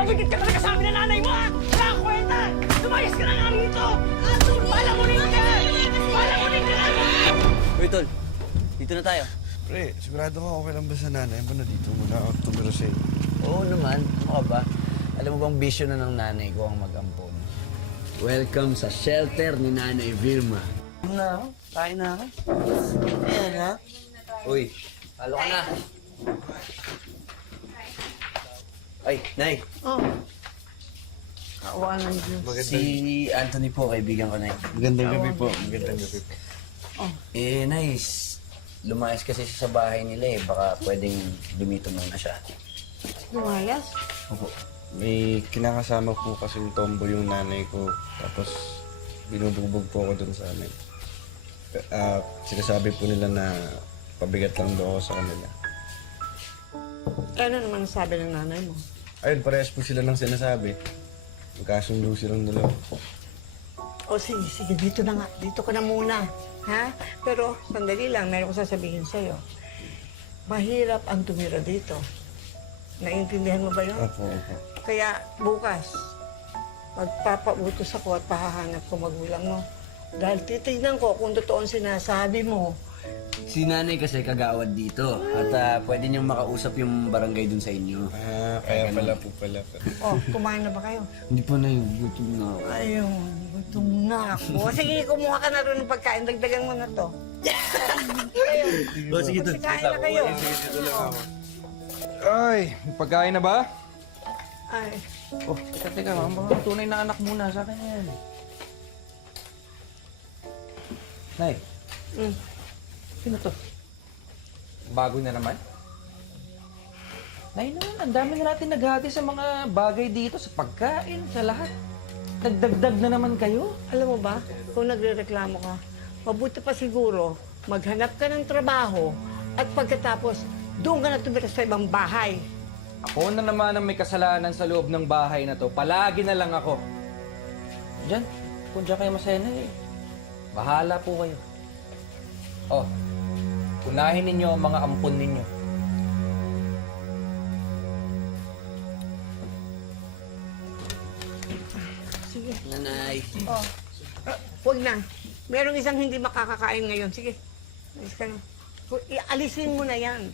Pabigit ka talaga sa amin na nanay mo, ha? Wala akong kwenta! Lumayas ka na nga rito! Palamunin ka! Palamunin ka! Uy, Tol. Dito na tayo. Pre, sigurado ka okay lang ba sa nanay mo na dito muna ako tumira sa'yo? Oo naman. Ano ka ba? Alam mo bang bisyo na ng nanay ko ang mag-ampon? Welcome sa shelter ni Nanay Vilma. Ano na ako? Kain na ako. Ayan ha? Uy, halo ka na. Ay, Nay. Oh. Kawanan Diyos. Si Anthony po, kaibigan ko, Nay. Magandang gabi po. Magandang gabi po. Eh, nice. Lumayas kasi siya sa bahay nila eh. Baka pwedeng lumito muna siya. Lumayas? Opo. May kinakasama po kasing tombo yung nanay ko. Tapos binubugbog po ako dun sa amin. Sinasabi po nila na pabigat lang daw ako sa kanila. Ano naman sabi ng nanay mo? Ayun, parehas po sila lang sinasabi. Magkasundo silang dalawa. O sige, sige, dito na nga. Dito ka na muna. Ha? Pero sandali lang, meron ko sasabihin sa'yo. Mahirap ang tumira dito. Naiintindihan mo ba yun? Opo, opo. Kaya bukas, magpapautos ako at pahahanap ko magulang mo. Dahil titignan ko kung totoo ang sinasabi mo. Si Nanay kasi kagawad dito. At pwede niyang makausap yung barangay dun sa inyo. Kaya pala po pala. Oh, kumain na ba kayo? Hindi pa, Nay. Gutom na ako. Ayun, gutom na ako. Sige, kumuha ka na rin ng pagkain. Dagdagan mo na to. Oh, sige, Tol. Kain na kayo. Ay, may pagkain na ba? Ay, Oh, teka, ang mga tunay na anak muna sa akin yan. Nay, mm. sino to? Bago na naman? Nay naman, ang dami na natin naghati sa mga bagay dito, sa pagkain, sa lahat. Nagdagdag na naman kayo. Alam mo ba, kung nagrereklamo ka, mabuti pa siguro maghanap ka ng trabaho at pagkatapos doon ka na tumira sa ibang bahay. Ako na naman ang may kasalanan sa loob ng bahay na to. Palagi na lang ako. Diyan, kung diyan kayo masaya na eh. Bahala po kayo. Oh, unahin ninyo ang mga ampon ninyo. Sige. Nanay. Oh. Huwag na. Merong isang hindi makakakain ngayon. Sige. Alis ka na. Alisin mo na yan.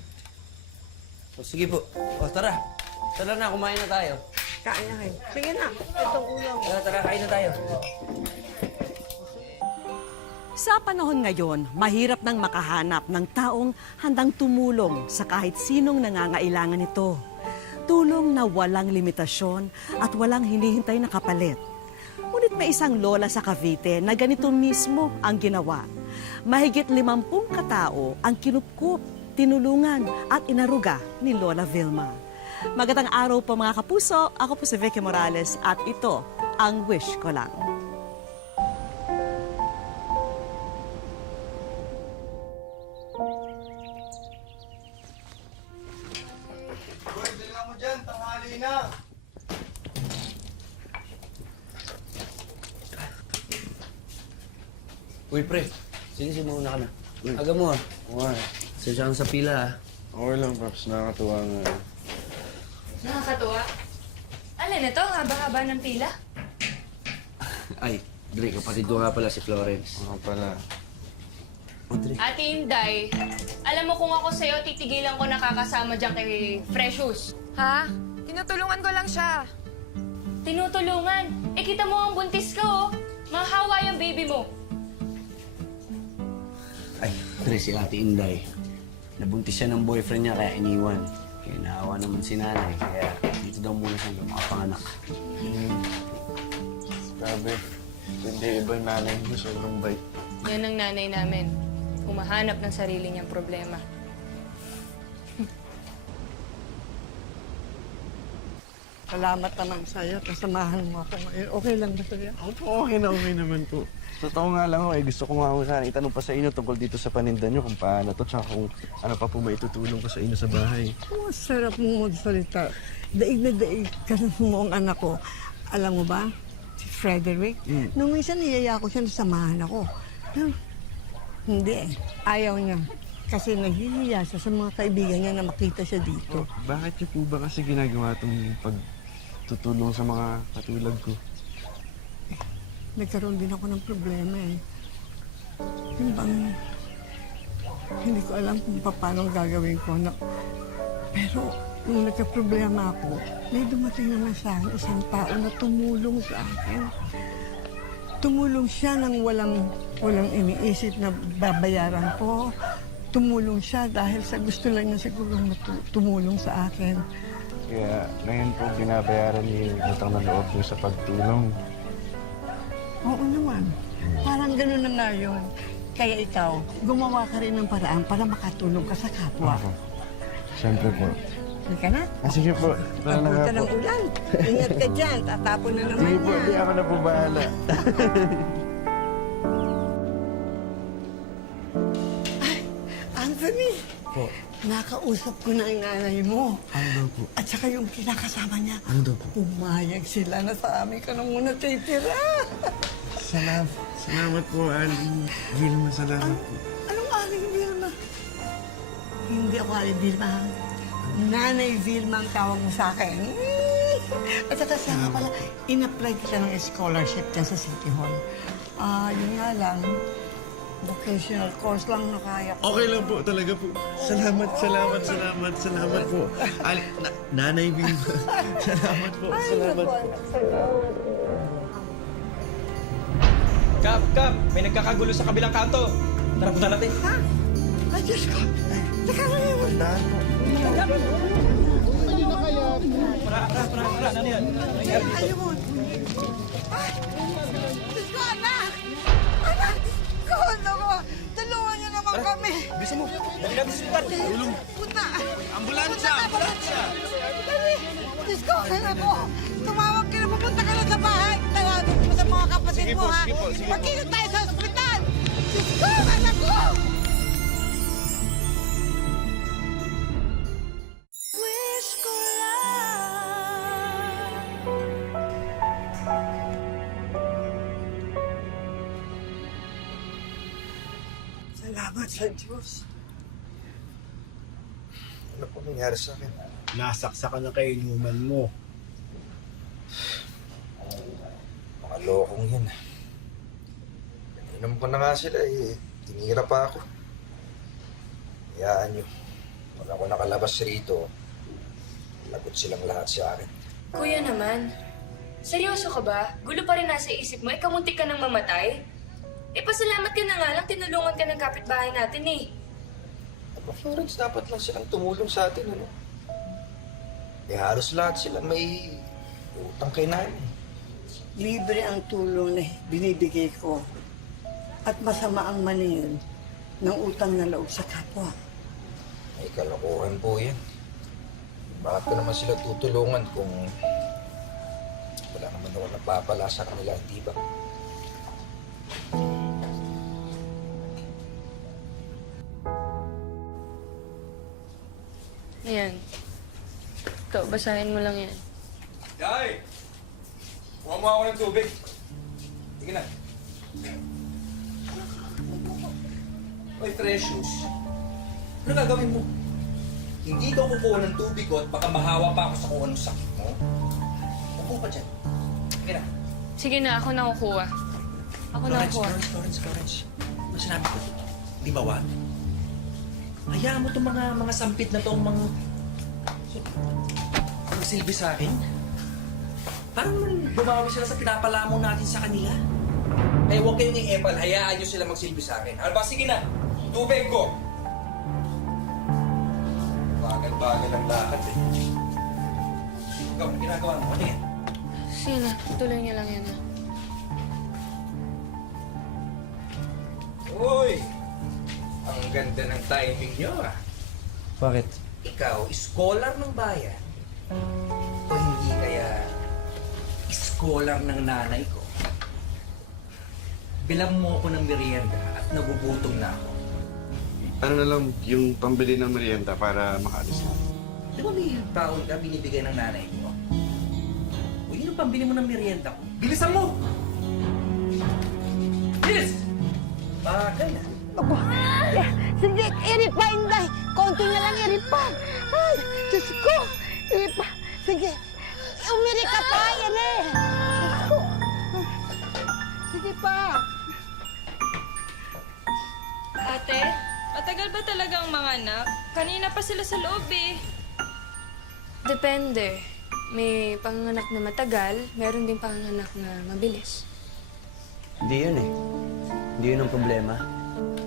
O, sige po. O, tara. Tara na, kumain na tayo. Kain na kayo. Sige na. Itong ulam. Tara, kain na tayo. Sa panahon ngayon, mahirap nang makahanap ng taong handang tumulong sa kahit sinong nangangailangan nito. Tulong na walang limitasyon at walang hinihintay na kapalit. Ngunit may isang lola sa Cavite na ganito mismo ang ginawa. Mahigit 50 katao ang kinupkup, tinulungan at inaruga ni Lola Vilma. Magandang araw po mga kapuso, ako po si Vicky Morales at ito ang Wish Ko Lang. Mo dyan, tanghali na! Uy, pre. Sige, mauna ka na. Aga mo ah. Sasya sa pila ah. Okay lang, Paps. Nakakatuwa nga. Nakakatuwa. Alin ito? Haba-haba ng pila? Ay, Dre, kapatid ko nga pala si Florence. Mga pala. O, Dre. Ate Inday, alam mo kung ako sa'yo, titigilan ko nakakasama dyan kay Precious. Ha? Tinutulungan ko lang siya. Tinutulungan. Eh, kita mo ang buntis ka, oh. Mahawa yung baby mo. Ay, Dre, si Ate Inday. Nabuntis siya ng boyfriend niya kaya iniwan. Kaya naawa naman si nanay. Kaya dito daw muna siya makapanganak. Grabe. Hindi iba yung nanay mo. Sobrang bait. Yan ang nanay namin. Humahanap ng sarili niyang problema. Salamat naman sa'yo. Kasamahan mo ako ngayon. Okay lang ba sa'yo? Opo, okay na okay naman po. Totoo nga lang ako gusto ko nga sana itanong pa sa inyo tungkol dito sa paninda nyo kung paano to, tsaka kung ano pa po maitutulong ko sa inyo sa bahay. Oh, sarap mo magsalita. Daig na daig ka mo ang anak ko. Alam mo ba, si Frederick, nung minsan niyaya ko siya na samahan ako. Hindi eh. Ayaw niya. Kasi nahihiya siya sa mga kaibigan niya na makita siya dito. Bakit niyo po ba kasi ginagawa itong tutulong sa mga katulad ko. Nagkaroon din ako ng problema eh. Yung bang, hindi ko alam kung paano gagawin ko. No? Pero nung nagka-problema ako, may dumating naman sa akin isang tao na tumulong sa akin. Tumulong siya nang walang iniisip na babayaran ko. Tumulong siya dahil sa gusto lang niya siguro tumulong sa akin. Kaya ngayon po binabayaran niyo yung utang na loob niyo sa pagtulong. Oo naman. Parang gano'n na nga yun. Kaya ikaw, gumawa ka rin ng paraan para makatulong ka sa kapwa. Siyempre po. Hindi ka na? Sige po. Tara na nga Pagpunta po. ng ulan. Ingat ka dyan. Tatapon na naman Sige po, yan. di ako na po bahala. Anthony! Po. Nakausap ko na ang nanay mo. Ano daw po? At saka yung kinakasama niya. Ano daw po? Pumayag sila na sa amin ka nang muna titira. Salamat po, Aling Vilma. Salamat po. Anong Aling Vilma? Hindi ako Aling Vilma. Nanay Vilma ang tawag mo sa akin. At saka siya nga pala, in-apply kita ng scholarship dyan sa City Hall. Yun nga lang, vocational course lang na kaya ko. Okay lang po, talaga po. Salamat po. Nanay Vilma. Salamat po, salamat po. Kap! May nagkakagulo sa kabilang kanto. Tara, punta natin. Ha? Ay, Diyos ko. Teka na yun. Tandaan po. Para. Ano yan? Ayun. Ay, Diyos ko, anak! Anak! Kono ko! Tulungan niyo naman kami! Bisa mo. Dali natin sa lugar. Tulong. Punta! Ambulansya! Dali! Diyos ko, anak ko! Tumawag ka na, pupunta ka na sa bahay! Tawagin mo sa mga kapatid mo, ha? Magkikita tayo sa ospital! Diyos ko, anak ko! Wish ko lang. Salamat sa Diyos. Ano po nangyari sa akin? Nasaksakan na kay inuman mo. Mga lokong yun. Inom ko na nga sila eh. Tinira pa ako. Hayaan nyo. Pag ako nakalabas rito, lagot silang lahat sa akin. Kuya naman, seryoso ka ba? Gulo pa rin nasa isip mo, kamuntik ka nang mamatay? Pasalamat ka na nga lang, tinulungan ka ng kapitbahay natin eh. Aba, Florence, dapat lang silang tumulong sa atin, ano? Halos lahat sila may utang kay nanay. Libre ang tulong na binibigay ko. At masama ang maningil ng utang na loob sa kapwa. May kalokohan po yan. Bakit ko naman sila tutulungan kung wala naman ako nagpapala sa kanila, di ba? Ayan. Ito, basahin mo lang yan. Day! Kuha mo ako ng tubig. Sige na. Oy, Precious. Ano gagawin mo? Hindi daw kukuha ng tubig ko at baka mahawa pa ako sa kung anong sakit mo. Upo ka dyan. Sige na. Sige na, ako na kukuha. Ako na kukuha. Florence. Ano sinabi ko? Di ba, Wa? Hayaan mo itong mga sampit na itong mga magsilbi sa akin. Parang bumawi sila sa pinapalamon natin sa kanila. Eh, huwag kayong i-epal. Hayaan nyo sila magsilbi sa akin. Alba, sige na. Tubig ko. Bagal-bagal ang lakad eh. Ikaw, ano ginagawa mo? Ano yan? Sige na, tuloy niya lang yan. Uy! Ang ganda ng timing nyo ah. Bakit? Ikaw, scholar ng bayan. O hindi kaya scholar ng nanay ko. Bilang mo ako ng merienda at nagugutom na ako. Ano na lang yung pambili ng merienda para makaalis na. Di ba may baon ka binibigay ng nanay ko? O yun ang pambili mo ng merienda ko. Bilisan mo! Bilis! Bagay na. Sige, irip pa, Inday. Konti na lang irip pa. Ay, Diyos ko. Irip pa. Sige. Umiri ka pa, Ere! Sige pa. Ate, matagal ba talagang mga anak? Kanina pa sila sa loob eh. Depende. May panganganak na matagal, meron din panganganak na mabilis. Hindi yun eh. Hindi yun ang problema.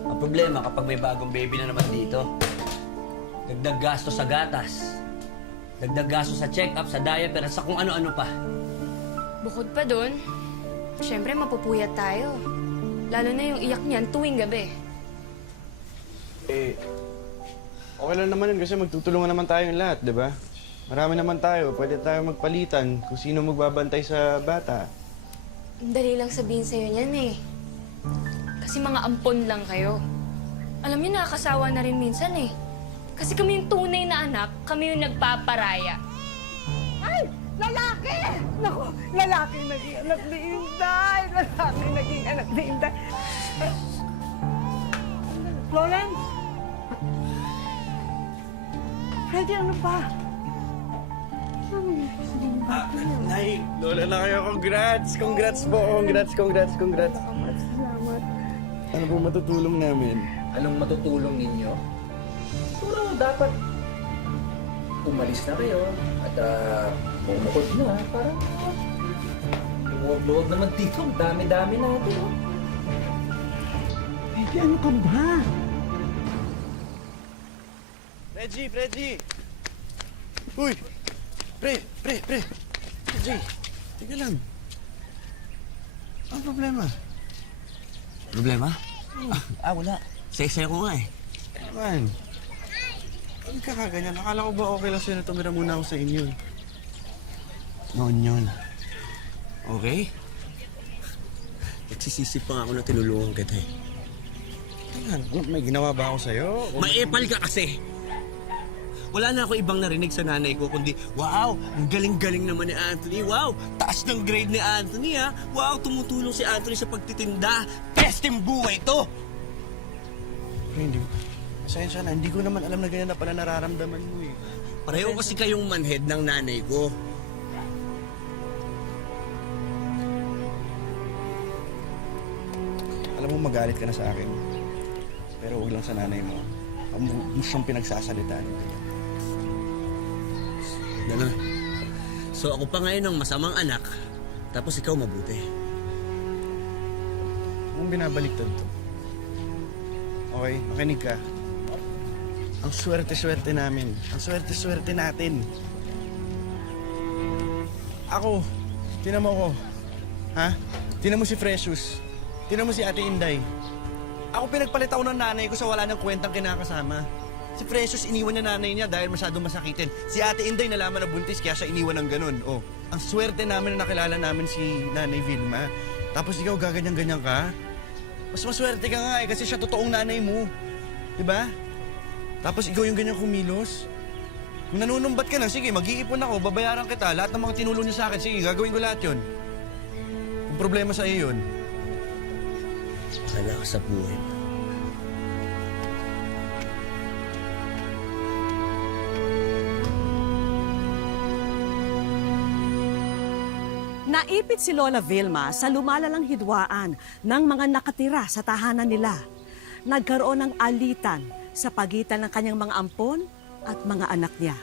Ang problema kapag may bagong baby na naman dito. Dagdag gasto sa gatas. Dagdag gasto sa check-up, sa diaper, at sa kung ano-ano pa. Bukod pa dun, syempre mapupuyat tayo. Lalo na yung iyak niyan tuwing gabi. Eh, okay lang naman yun kasi magtutulungan naman tayong lahat, di ba? Marami naman tayo. Pwede tayo magpalitan kung sino magbabantay sa bata. Ang dali lang sabihin sa'yo niyan eh. Kasi mga ampon lang kayo. Alam niyo, nakakasawa na rin minsan eh. Kasi kami yung tunay na anak, kami yung nagpaparaya. Ay! Lalaki! Naku, lalaki naging anak ni Inday! Lalaki naging anak ni Inday! Florence? Freddy, ano pa? Nay, lola na kayo. Congrats! Congrats po! Congrats! Salamat. Ano po matutulong namin? Anong matutulong ninyo? Siguro dapat umalis na kayo at bumukod na para luwag-luwag naman dito. Ang dami-dami natin. Oh. Freddy, ano ka ba? Reggie! Uy! Pre! Reggie! Tiga lang. Ano problema? Problema? Wala. Saya-saya ko nga eh. Man, huwag ka kaganyan. Akala ko ba okay lang sa'yo na tumira muna ako sa inyo? Noon yun. Okay? Nagsisisi pa nga ako na tinulungan kita eh. Teka, may ginawa ba ako sa'yo? Maepal ka kasi! Wala na ako ibang narinig sa nanay ko kundi, wow, ang galing-galing naman ni Anthony. Wow, taas ng grade ni Anthony ha. Wow, tumutulong si Anthony sa pagtitinda. Pesting buhay to! Hindi. Pasensya na, hindi ko naman alam na ganyan na pala nararamdaman mo eh. Pareho kasi kayong manhead ng nanay ko. Alam mo, magalit ka na sa akin. Pero huwag lang sa nanay mo. Mo siyang pinagsasalitaan. Ganun. So ako pa ngayon ang masamang anak, tapos ikaw mabuti. Kung binabaliktad to. Okay, makinig ka. Ang swerte-swerte namin. Ang swerte-swerte natin. Ako, tinan mo ko. Ha? Tinan mo si Precious. Tinan mo si Ate Inday. Ako pinagpalit ako ng nanay ko sa wala nang kwentang kinakasama. Si Precious iniwan niya nanay niya dahil masyadong masakitin. Si Ate Inday nalaman na buntis kaya siya iniwan ng ganun. Oh, ang swerte namin na nakilala namin si Nanay Vilma. Tapos ikaw gaganyan-ganyan ka? Mas maswerte ka nga eh kasi siya totoong nanay mo. Diba? Tapos ikaw yung ganyan kumilos. Kung nanunumbat ka na, sige, mag-iipon ako, babayaran kita. Lahat ng mga tinulong niyo sa akin, sige, gagawin ko lahat yun. Kung problema sa iyo yun. Bahala ka sa buhay mo. Naipit si Lola Vilma sa lumalalang hidwaan ng mga nakatira sa tahanan nila. Nagkaroon ng alitan sa pagitan ng kanyang mga ampon at mga anak niya.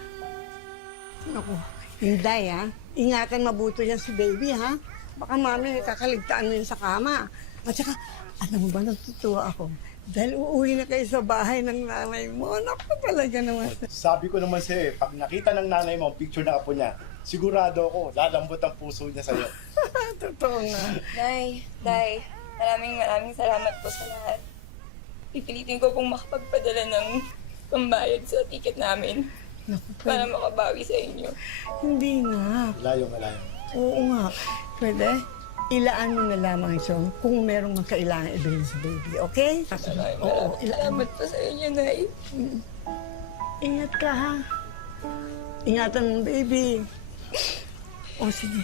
Naku, Inday ha. Ingatan mabuto yan si baby ha. Baka mami kakaligtaan mo yun sa kama. At saka, alam mo ba, natutuwa ako. Dahil uuwi na kayo sa bahay ng nanay mo. Naku, talaga naman. Sabi ko naman sa'yo, pag nakita ng nanay mo ang picture ng apo niya, sigurado ako, lalambot ang puso niya sa'yo. Totoo nga. Day, maraming salamat po sa lahat. Pipilitin ko pong makapagpadala ng pambayad sa ticket namin Naku, para makabawi sa inyo. hindi nga. Malayo. Oo nga. Pwede? Ilaan mo na lamang ito kung merong magkailangan ibilin sa baby, okay? Oo, ilaan mo. Salamat po sa inyo, Nay. Ingat ka, ha? Ingatan mo, baby. O, sige.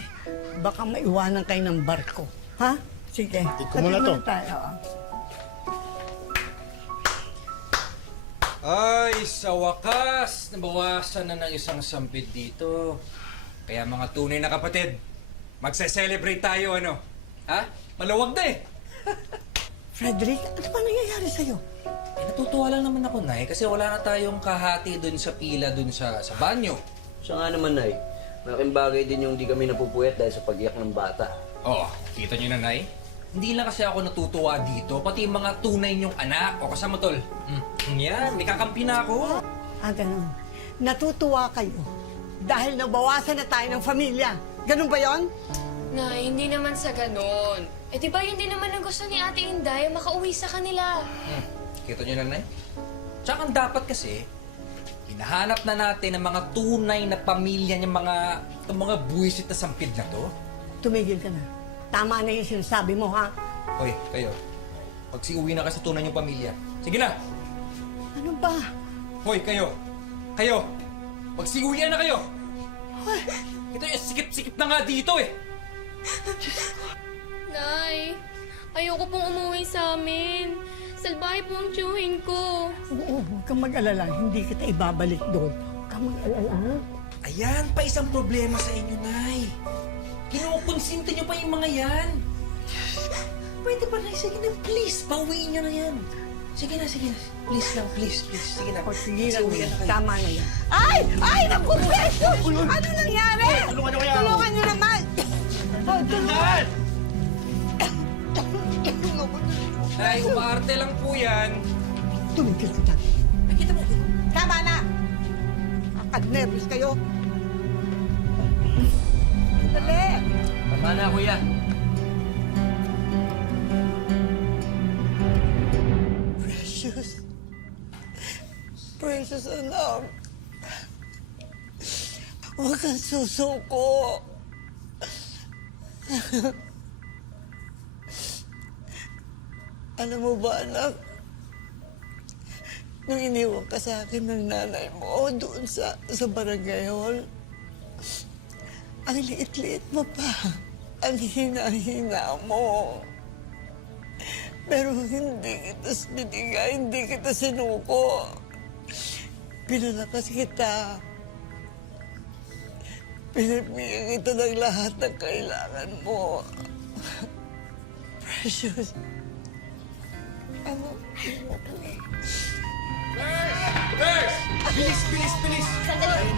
Baka maiwanan kayo ng barko. Ha? Sige. Ikaw muna to. Tayo. Ay, sa wakas, nabawasan na ng isang sampid dito. Kaya mga tunay na kapatid, magse-celebrate tayo, ano? Ha? Malawag na eh. Frederick, ano ba nangyayari sa'yo? Eh, natutuwa lang naman ako, Nay, kasi wala na tayong kahati dun sa pila dun sa banyo. Siya nga naman, Nay. Malaking bagay din yung di kami napupuyat dahil sa pag-iyak ng bata. Oo, kita nyo na, Nay. Hindi lang kasi ako natutuwa dito, pati yung mga tunay niyong anak. O kasama, Tol. Yan, may kakampi na ako. Ganun. Natutuwa kayo dahil nabawasan na tayo ng pamilya. Ganun ba yon? Nay, hindi naman sa ganon. Eh di ba hindi naman ang gusto ni Ate Inday makauwi sa kanila? Kita nyo na, Nay. Tsaka ang dapat kasi, hinahanap na natin ang mga tunay na pamilya ng mga buwisit na sampid na to. Tumigil ka na. Tama na yung sinasabi mo, ha? Hoy, kayo. Magsiuwi na kayo sa tunay niyong pamilya. Sige na! Ano ba? Hoy, kayo! Kayo! Magsiuwi na kayo! Ito yung sikip-sikip na nga dito eh! Nay, ayoko pong umuwi sa amin. Salbahe po ang tiyuhin ko. Oo, huwag kang mag-alala. Hindi kita ibabalik doon. Huwag kang mag-alala. Ayan pa isang problema sa inyo, Nay. Kinukonsinto niyo pa yung mga yan. Pwede ba, Nay? Sige na, please. Pauwiin niyo na yan. Sige na, sige na. Please lang, please, please. Sige na. O, sige na. Magsiuwi na kayo. Tama na yan. Ay! Ay! Naku, Precious! Ano nangyari? Tulungan niyo kaya ako. Tulungan niyo naman! Oh, tulungan! Nay, umaarte lang po yan. Tumigil ka dyan. Nakita mo. Tama na! Akad-nervous kayo. Dali! Tama na, kuya. Precious. Precious, anak. Huwag kang susuko. Alam mo ba, anak? Nung iniwan ka sa akin ng nanay mo doon sa barangay hall, ang liit-liit mo pa. Ang hina-hina mo. Pero hindi kita binigay, hindi kita sinuko. Pinalakas kita. Pinibigyan kita ng lahat ng kailangan mo. Precious. Ano? Bilis, bilis, bilis! Sandali.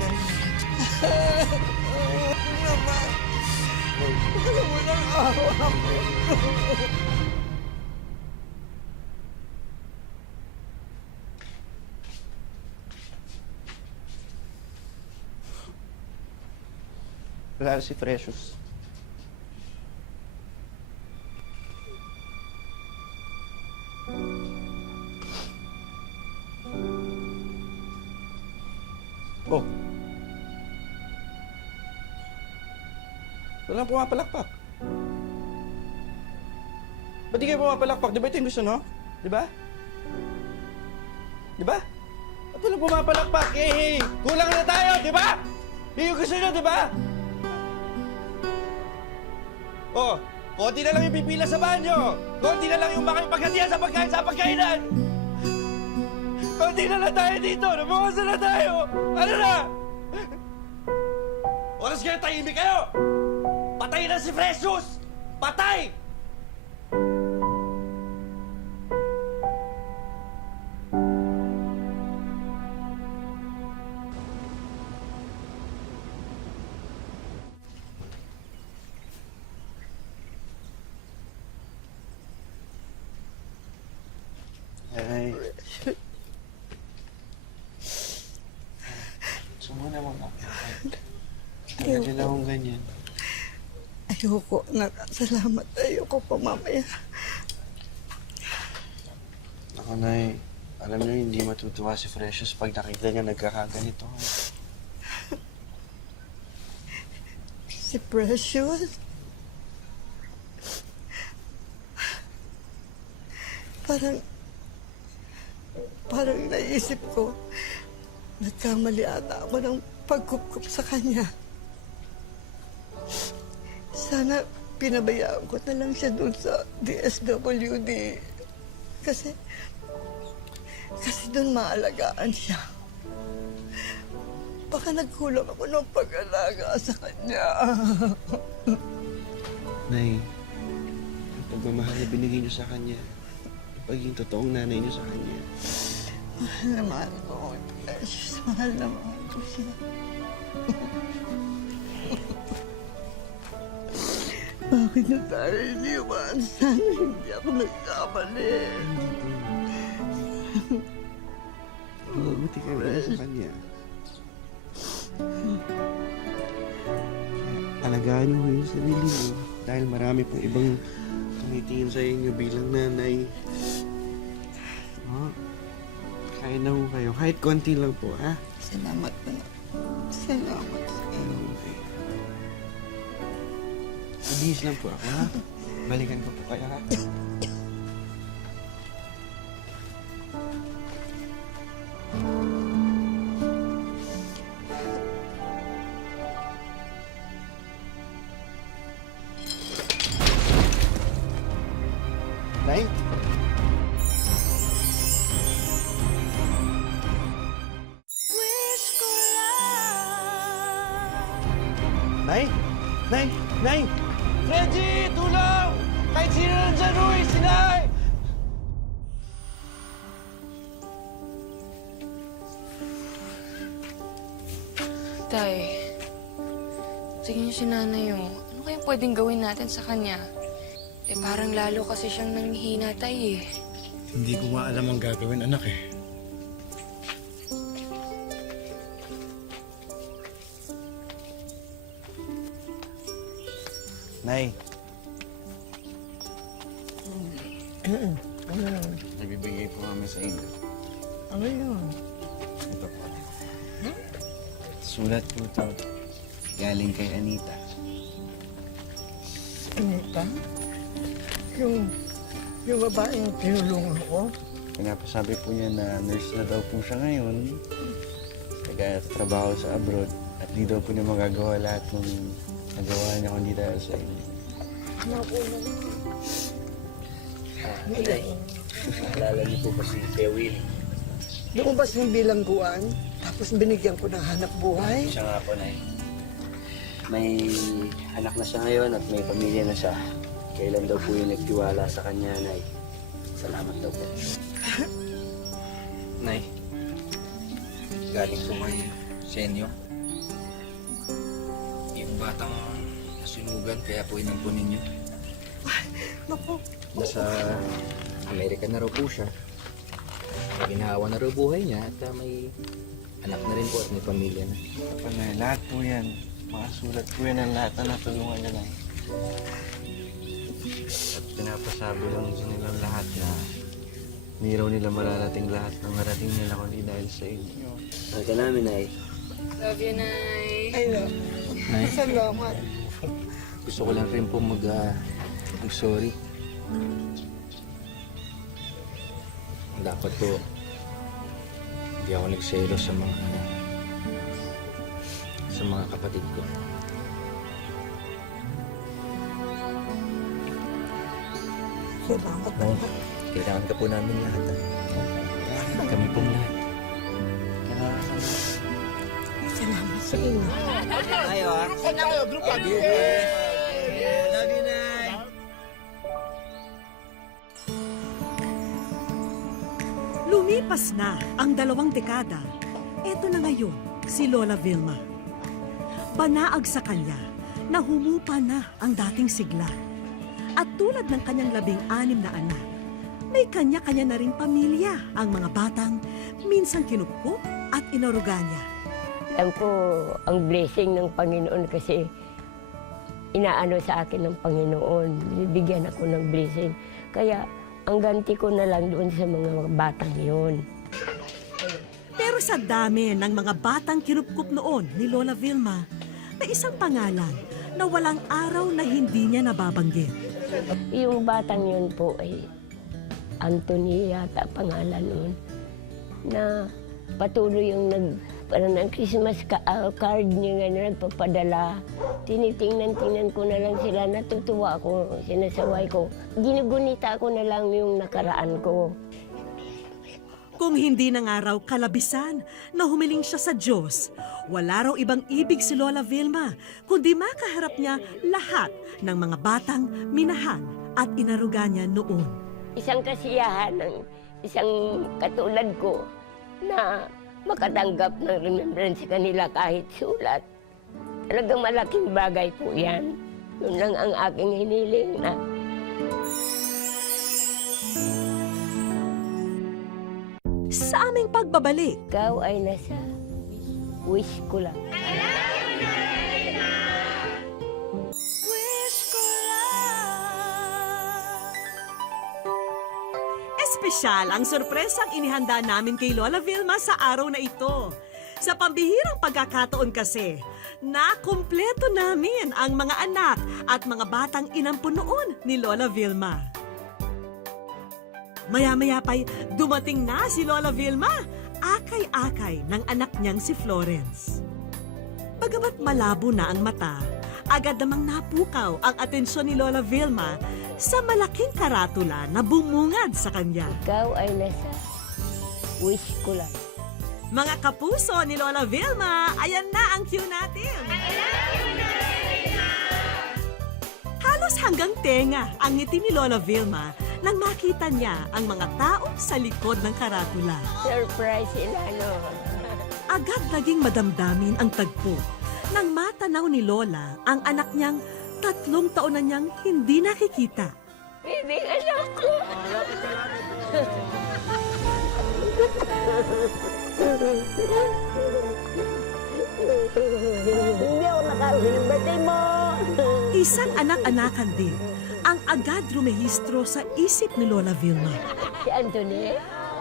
Naman. Alam mo nang awa ko. Wala si Precious. Oh. Walang pumapalakpak. Ba't di kayo pumapalakpak? Di ba ito yung gusto, no? Di ba? Di ba? Ba't walang pumapalakpak? Eh, kulang na tayo, di ba? Yun yung gusto nyo, di ba? Oh, konti na lang yung pipila sa banyo. Konti na lang yung makipagkatiyan sa pagkain sa pagkainan. Konti na lang tayo dito. Nabawasan na tayo. Ano na? Oras kayo, tahimik kayo. Patay na si Precious. Patay! Ay. Sumo na mga. Talaga na akong ganyan. Ayoko, anak. Salamat. Ayoko pa mamaya. Ako, Nay. Alam niyo, hindi matutuwa si Precious pag nakita niya nagkakaganito. Si Precious? Parang naisip ko, nagkamali ata ako ng pagkukup sa kanya. Sana pinabayaan ko na lang siya doon sa DSWD. Kasi doon maalagaan siya. Baka nagkulang ako ng pag-alaga sa kanya. Nay, ang pagmamahal na binigay niyo sa kanya, ang pagiging totoong nanay niyo sa kanya. Mahal na mahal ko. Precious, mahal na mahal ko siya. Bakit na tayo iniwan? Sana hindi ako nagkamali. Mabuti ka na sa kanya. Alagaan niyo yung sarili niyo dahil marami pong ibang tumitingin sa inyo bilang nanay. Oh, kaya na ho kayo. Kahit konti lang po, ha? Salamat na. Salamat. Okay. Mabihis lang po ako, ha? Balikan ko po kayo, ha? Nay? Nay? Nay? Nay? Reggie! Tulong! Kahit sino nandyan, Uy! Si Nay! Tay, tingin niyo si nanay oh. Ano kaya pwedeng gawin natin sa kanya? Eh parang lalo kasi siyang nanghihina, tay eh. Hindi ko nga alam ang gagawin, anak eh. Nay. Nabibigay po kami sa inyo. Ano yun? Ito po. Sulat po ito. Galing kay Anita. Anita? Yung babaeng tinulungan ko? Pinapasabi po niya na nurse na daw po siya ngayon. Nagtatrabaho sa abroad. At di daw po niya magagawa lahat ng nagawa niya kundi dahil sa inyo. Naku naman. Nay, naalala niyo po ba si Kuya Willie? Lumabas ng bilangguan, tapos binigyan ko ng hanap buhay. Siya nga po, Nay. May anak na siya ngayon at may pamilya na siya. Kailan daw po yung nagtiwala sa kanya, Nay? Salamat daw po. Nay, galing po kay Senyo. Yung batang nasunugan, kaya po inampunin niyo. Naku, Nasa Amerika na raw po siya. Ginawa na raw buhay niya at may anak na rin po at may pamilya na. Panay, lahat po yan. Mga sulat po yan ang lahat na natulungan niya lang. At pinapasabi lang sa nilang lahat na hindi raw nila mararating lahat ng narating nila kundi dahil sa inyo. Ang ka namin, Nay. Love you, Nay. ay na. Salamat. Gusto ko lang rin po mag-sorry. Dapat po hindi ako nagselo sa mga kapatid ko. Salamat naman. Kailangan ka po namin lahat. Kami pong lahat. Salamat sa inyo. Tayo, ha? Tayo, group up. Love you, Nay. Lumipas na ang 2 dekada. Eto na ngayon si Lola Vilma. Banaag sa kanya na humupa na ang dating sigla. At tulad ng kanyang 16 na anak, may kanya-kanya na ring pamilya ang mga batang minsan kinupkup at inaruga niya. Alam ko ang blessing ng Panginoon kasi inaano sa akin ng Panginoon. Bibigyan ako ng blessing. Kaya ang ganti ko na lang doon sa mga batang yun. Pero sa dami ng mga batang kinupkup noon ni Lola Vilma, may isang pangalan na walang araw na hindi niya nababanggit. Yung batang yun po ay Anthony yata pangalan noon. Na patuloy yung parang ng Christmas card niya nga na nagpapadala. Tinitingnan ko na lang sila, natutuwa ako, sinasaway ko. Ginugunita ko na lang yung nakaraan ko. Kung hindi na nga raw kalabisan na humiling siya sa Diyos, wala raw ibang ibig si Lola Vilma, kundi makaharap niya lahat ng mga batang minahal at inaruga niya noon. Isang kasiyahan ng isang katulad ko na makatanggap ng remembrance sa kanila kahit sulat. Talagang malaking bagay po yan. Yun lang ang aking hiniling na Sa aming pagbabalik, ikaw ay nasa wish ko lang. espesyal ang sorpresang inihanda namin kay Lola Vilma sa araw na ito. Sa pambihirang pagkakataon kasi, nakumpleto namin ang mga anak at mga batang inampun noon ni Lola Vilma. Maya-maya pa'y dumating na si Lola Vilma, akay-akay ng anak niyang si Florence. Bagamat malabo na ang mata, agad namang napukaw ang atensyon ni Lola Vilma sa malaking karatula na bumungad sa kanya. Ikaw ay nasa wish ko lang. Mga kapuso ni Lola Vilma, ayan na ang cue natin. Halos hanggang tenga ang ngiti ni Lola Vilma nang makita niya ang mga tao sa likod ng karatula. Surprise sila, no? Agad naging madamdamin ang tagpo nang matanaw ni Lola ang anak niyang 3 taon na niyang hindi nakikita. Baby, anak ko! Hindi ako nakalimbati mo! Isang anak-anakan din ang agad rumehistro sa isip ni Lola Vilma. Si Anthony?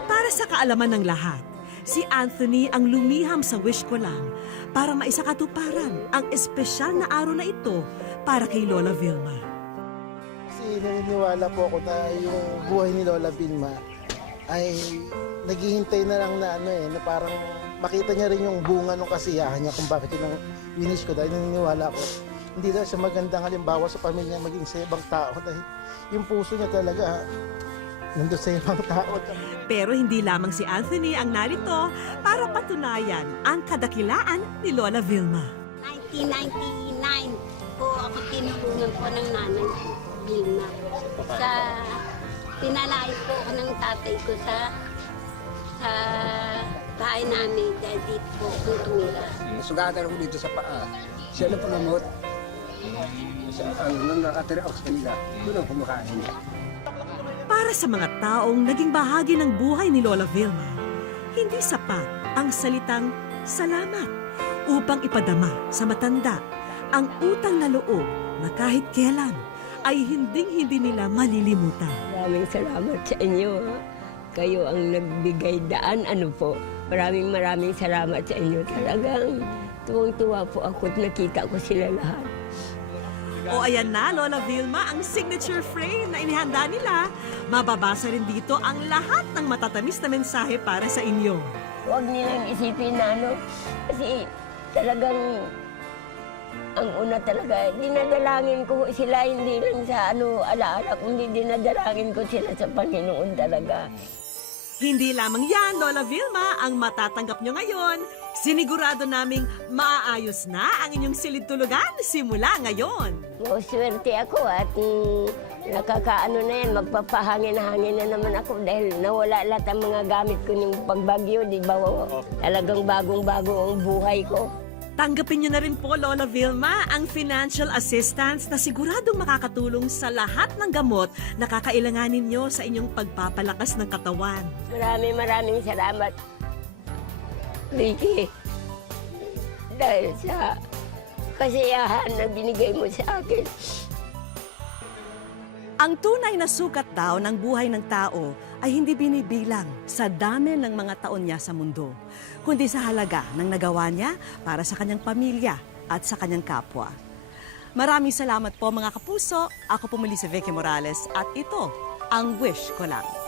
Para sa kaalaman ng lahat, si Anthony ang lumiham sa wish ko lang para maisakatuparan ang espesyal na araw na ito para kay Lola Vilma. Kasi naniniwala po ako na yung buhay ni Lola Vilma ay naghihintay na lang na na parang makita niya rin yung bunga ng kasiyahan niya kung bakit yun ang winish ko dahil naniniwala ko. Hindi na siya magandang halimbawa sa pamilya maging sa ibang tao dahil yung puso niya talaga nandun sa ibang tao. Pero hindi lamang si Anthony ang narito para patunayan ang kadakilaan ni Lola Vilma. 1999 po ako tinulungan po ng nanay ko, Vilma. Pinalay po ako ng tatay ko sa bahay namin dahil dito po akong tumira. Sugatan ako dito sa paa. Siya na pumamot. Nang nakatira ako sa kanila, doon ang kumakain. Para sa mga taong naging bahagi ng buhay ni Lola Vilma, hindi sapat ang salitang salamat upang ipadama sa matanda ang utang na loob na kahit kailan ay hinding-hindi nila malilimutan. Maraming salamat sa inyo. Kayo ang nagbigay daan. Maraming salamat sa inyo. Talagang tuwang-tuwa po ako at nakita ko sila lahat. O ayan na, Lola Vilma, ang signature frame na inihanda nila. Mababasa rin dito ang lahat ng matatamis na mensahe para sa inyo. Huwag nilang isipin na kasi talagang ang una talaga, dinadalangin ko sila hindi lang sa alaala, kundi dinadalangin ko sila sa Panginoon talaga. Hindi lamang yan, Lola Vilma, ang matatanggap nyo ngayon. Sinigurado naming maaayos na ang inyong silid-tulugan simula ngayon. Swerte ako at nakakaano na yan, magpapahangin-hangin na naman ako dahil nawala lahat ang mga gamit ko ng pagbagyo, di ba? Talagang bagong-bago ang buhay ko. Tanggapin nyo na rin po, Lola Vilma, ang financial assistance na siguradong makakatulong sa lahat ng gamot na kakailanganin nyo sa inyong pagpapalakas ng katawan. Maraming salamat, Ricky, dahil sa kasiyahan na binigay mo sa akin. Ang tunay na sukat daw ng buhay ng tao ay hindi binibilang sa dami ng mga taon niya sa mundo, kundi sa halaga ng nagawa niya para sa kanyang pamilya at sa kanyang kapwa. Maraming salamat po mga kapuso. Ako po muli si Vicky Morales at ito ang Wish Ko Lang.